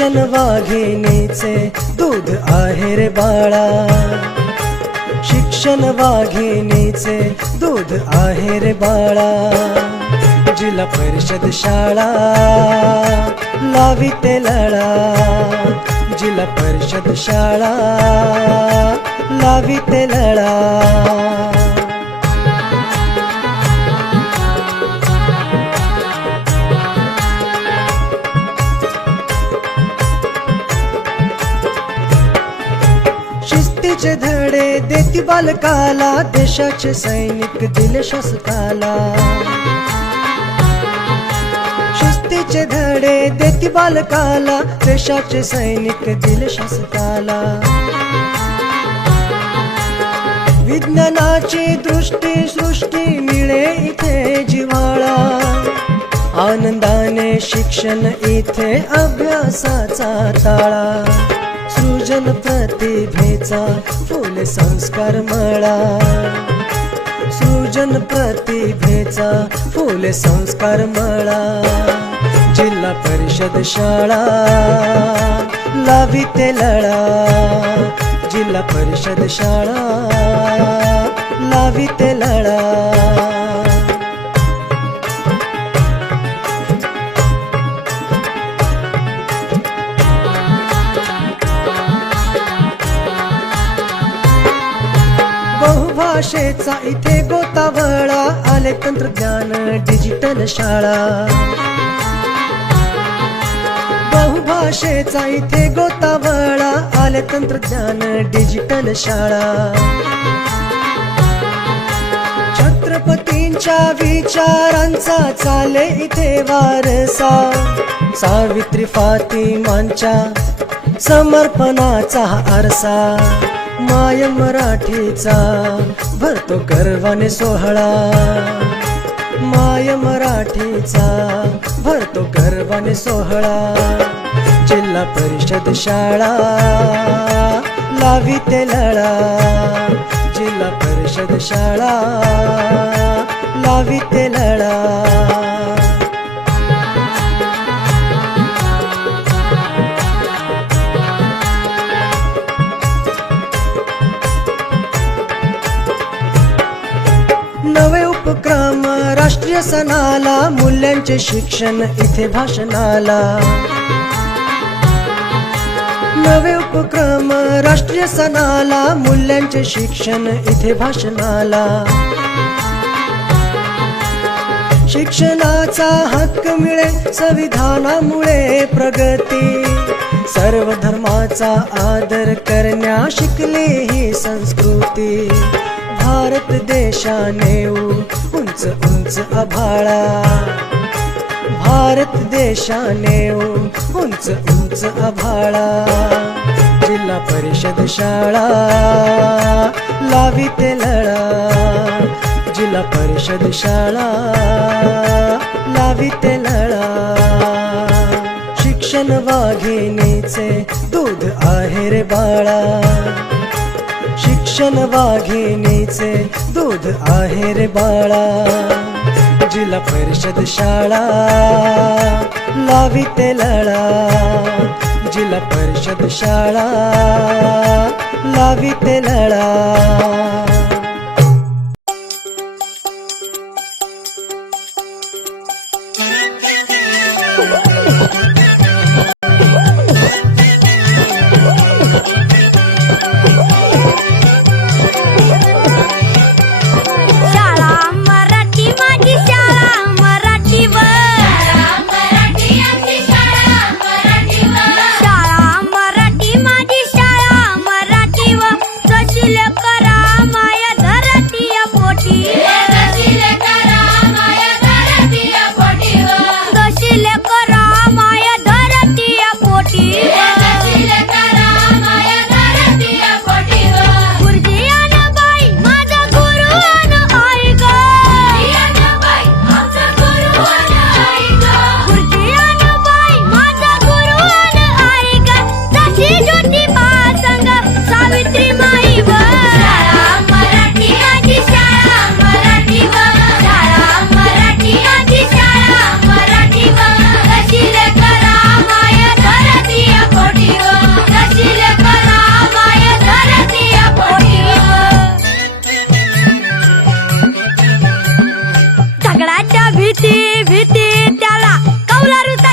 शिक्षण वाघिणीचे दूध आहे रे बाळा, शिक्षण वाघिणीचे दूध आहे रे बाळा. जिल्हा परिषद शाळा लाविते लळा, जिल्हा परिषद शाळा लाविते लळा. शिस्तीचे धडे देती बालकाला, देशाचे सैनिक दिले शासकाला. शिस्तीचे धडे देती बालकाला, देशाचे सैनिक दिले शासकाला. विज्ञानाची दृष्टी सृष्टी मिळे इथे जिव्हाळा, आनंदाने शिक्षण इथे अभ्यासाचा ताळा. सृजन प्रतिभेचा फुले संस्कार मळा, सृजन प्रतिभेचा फुले संस्कार मळा. जिल्हा परिषद शाळा लाविते लळा, जिल्हा परिषद शाळा लाविते लळा. बहुभाषेचा इथे गोतावळा, आले तंत्रज्ञान डिजिटल शाळा. बहुभाषेचा इथे गोतावळा, आले तंत्रज्ञान डिजिटल शाळा. छत्रपतींच्या विचारांचा चाले इथे वारसा, सावित्री फातिमांच्या समर्पणाचा आरसा. माय मराठीचा भरतो गर्वाने सोहळा, माय मराठीचा भरतो गर्वाने सोहळा. जिल्हा परिषद शाळा लाविते लळा, जिल्हा परिषद शाळा लाविते लळा. नवे उपक्रम राष्ट्रीय सणाला, मूल्यांचे शिक्षण इथे भाषणाला. नवे उपक्रम राष्ट्रीय सणाला, मूल्यांचे शिक्षण इथे भाषणाला. शिक्षणाचा हक्क मिळे संविधानामुळे प्रगती, सर्व धर्माचा आदर करण्या शिकली ही संस्कृती. भारत देशाने उंच उंच आभाळा, भारत देशाने उंच उंच आभाळा. जिल्हा परिषद शाळा लाविते लळा, जिल्हा परिषद शाळा लाविते लळा. शिक्षण वाघिणीचे दूध आहे रे बाळा, शिक्षण वाघिणीचे दूध आहे रे बाळा. जिल्हा परिषद शाळा लाविते लळा, जिल्हा परिषद शाळा लाविते लळा. शाळा मराठी माझी शाळा मराठी व दगडाच्या भीती भीती त्याला कौलारूचा